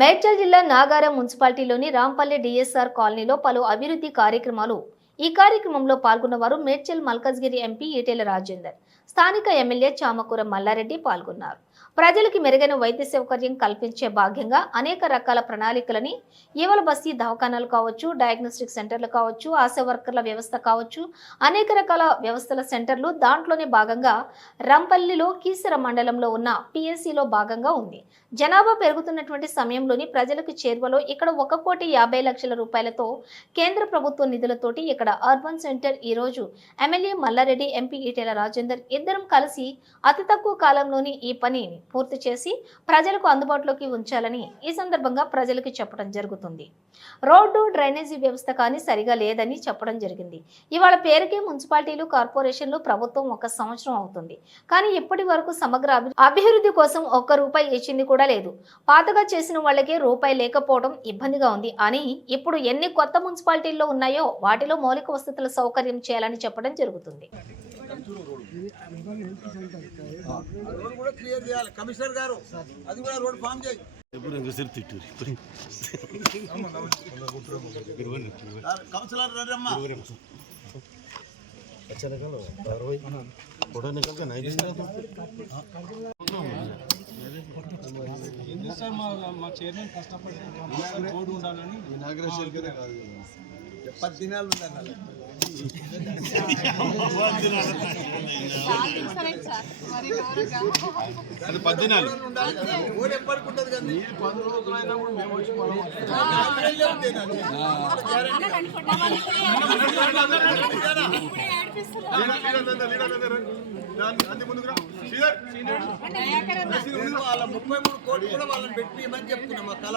మేడ్చల్ జిల్లా నాగారం మున్సిపాలిటీలోని రాంపల్లి డిఎస్ఆర్ కాలనీలో పలు అభివృద్ధి కార్యక్రమాలు ఈ కార్యక్రమంలో పాల్గొన్నవారు మేడ్చల్ మల్కాజ్గిరి ఎంపీ ఈటెల రాజేందర్, స్థానిక ఎమ్మెల్యే చామకూర మల్లారెడ్డి పాల్గొన్నారు. ప్రజలకు మెరుగైన వైద్య సౌకర్యం కల్పించే భాగంగా అనేక రకాల ప్రణాళికలని ఈవల బస్తీ దవాఖానాలు కావచ్చు, డయాగ్నోస్టిక్ సెంటర్లు కావచ్చు, ఆశా వర్కర్ల వ్యవస్థ కావచ్చు, అనేక రకాల వ్యవస్థల సెంటర్లు దాంట్లోనే భాగంగా రంపల్లిలో కీసర మండలంలో ఉన్న పిఎస్సిలో భాగంగా ఉంది. జనాభా పెరుగుతున్నటువంటి సమయంలోని ప్రజలకు చేరువలో ఇక్కడ 1,50,00,000 రూపాయలతో కేంద్ర ప్రభుత్వ నిధులతోటి ఇక్కడ అర్బన్ సెంటర్ ఈ రోజు ఎమ్మెల్యే మల్లారెడ్డి, ఎంపీ ఈటెల రాజేందర్ ఇద్దరం కలిసి అతి తక్కువ కాలంలోని ఈ పనిని పూర్తి చేసి ప్రజలకు అందుబాటులోకి ఉంచాలని ఈ సందర్భంగా ప్రజలకు చెప్పడం జరుగుతుంది. రోడ్డు డ్రైనేజీ వ్యవస్థ కానీ సరిగా లేదని చెప్పడం జరిగింది. ఇవాళ పేరుకే మున్సిపాలిటీలు, కార్పొరేషన్లు ప్రభుత్వం 1 సంవత్సరం అవుతుంది, కానీ ఇప్పటి వరకు సమగ్ర అభివృద్ధి కోసం ₹1 ఇచ్చింది కూడా లేదు. పాతగా చేసిన వాళ్ళకే రూపాయి లేకపోవడం ఇబ్బందిగా ఉంది అని ఇప్పుడు ఎన్ని కొత్త మున్సిపాలిటీల్లో ఉన్నాయో వాటిలో మౌలిక వసతుల సౌకర్యం చేయాలని చెప్పడం జరుగుతుంది. కమిషనర్ గారు అది కూడా రోడ్ ఫామ్ చేయి. కౌన్సిలర్ రమ్మా మా చైర్మన్ కష్టపడి బోర్డు ఉండాలని 10 దినాలు ఉండాలి. అది 10 దినాలు ఊరు ఎప్పటికి ఉంటుంది కదా, 10 రోజులైనా కూడా మేము వచ్చి వాళ్ళ 33 కోట్లు కూడా వాళ్ళని పెట్టి ఇవ్వమని చెప్తున్నాం. మా కళ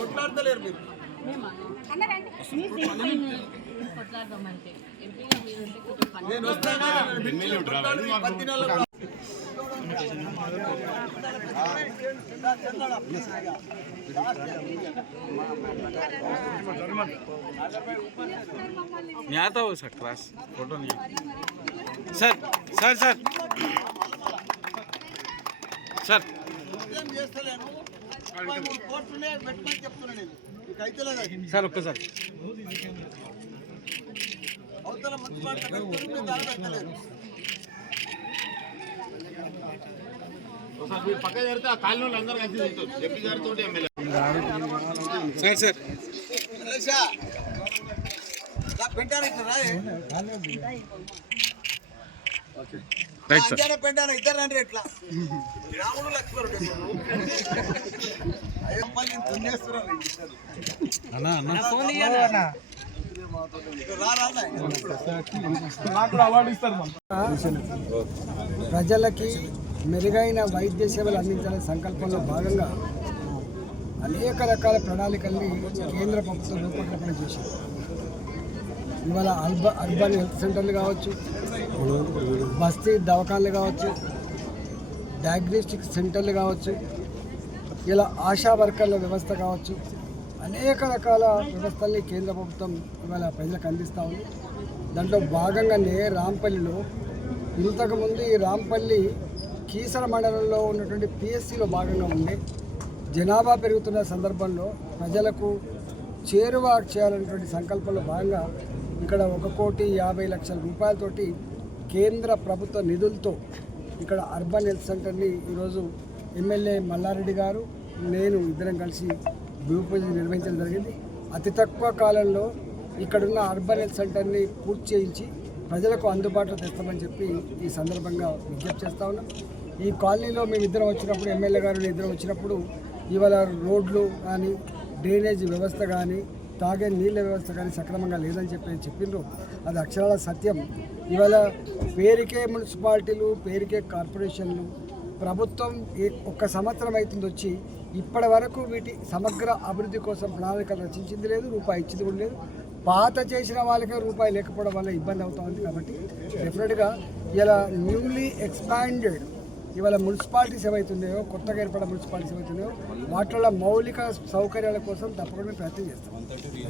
కొట్లాడతలేరు మీరు. నేను मैं आता हूँ सर, क्लास फोटो नहीं sir sir sir sir sir okay sir పక్క జరిగితే ఆ కాలనీ వాళ్ళు అందరూ కలిసి ఎంపీ గారితో ఎమ్మెల్యే सर सर పెంటాను ఇద్దరు రండి. ఎట్లా రాముడు లక్ష్మణుడు ప్రజలకి మెరుగైన వైద్య సేవలు అందించాలనే సంకల్పంలో భాగంగా అనేక రకాల ప్రణాళికల్ని కేంద్ర ప్రభుత్వం రూపకల్పన చేసింది. ఇవాళ అర్బన్ హెల్త్ సెంటర్లు కావచ్చు, బస్తీ దవాఖానలు కావచ్చు, డయాగ్నోస్టిక్ సెంటర్లు కావచ్చు, ఇలా ఆశా వర్కర్ల వ్యవస్థ కావచ్చు, అనేక రకాల వ్యవస్థల్ని కేంద్ర ప్రభుత్వం ఇవాళ ప్రజలకు అందిస్తూ ఉంది. దాంట్లో భాగంగానే రాంపల్లిలో ఇంతకుముందు ఈ రాంపల్లి కీసర మండలంలో ఉన్నటువంటి పిఎస్సిలో భాగంగా ఉండే జనాభా పెరుగుతున్న సందర్భంలో ప్రజలకు చేరువ చేయాలనేటువంటి సంకల్పంలో భాగంగా ఇక్కడ 1,50,00,000 రూపాయలతోటి కేంద్ర ప్రభుత్వ నిధులతో ఇక్కడ అర్బన్ హెల్త్ సెంటర్ని ఈరోజు ఎమ్మెల్యే మల్లారెడ్డి గారు, నేను ఇద్దరం కలిసి భూమి పూజ నిర్వహించడం జరిగింది. అతి తక్కువ కాలంలో ఇక్కడున్న అర్బన్ హెల్త్ సెంటర్ని పూర్తి చేయించి ప్రజలకు అందుబాటులో తెస్తామని చెప్పి ఈ సందర్భంగా విజ్ఞప్తి చేస్తూ ఉన్నాం. ఈ కాలనీలో మేము ఇద్దరం వచ్చినప్పుడు, ఎమ్మెల్యే గారు ఇద్దరం వచ్చినప్పుడు ఇవాళ రోడ్లు కానీ, డ్రైనేజ్ వ్యవస్థ కానీ, తాగే నీళ్ళ వ్యవస్థ కానీ సక్రమంగా లేదని చెప్పిండ్రు. అది అక్షరాల సత్యం. ఇవాళ పేరుకే మున్సిపాలిటీలు, పేరుకే కార్పొరేషన్లు, ప్రభుత్వం 1 సంవత్సరం అవుతుంది వచ్చి ఇప్పటి వరకు వీటి సమగ్ర అభివృద్ధి కోసం ప్రణాళికలు రచించింది లేదు, రూపాయి ఇచ్చింది కూడా లేదు. పాత చేసిన వాళ్ళకే రూపాయి లేకపోవడం వల్ల ఇబ్బంది అవుతుంది. కాబట్టి డెఫినెట్గా ఇలా న్యూలీ ఎక్స్పాండెడ్ ఇవాళ మున్సిపాలిటీస్ ఏవైతున్నాయో, కొత్తగా ఏర్పడిన మున్సిపాలిటీస్ ఏవైతున్నాయో వాటిలో మౌలిక సౌకర్యాల కోసం తప్పకుండా ప్రయత్నం చేస్తాం.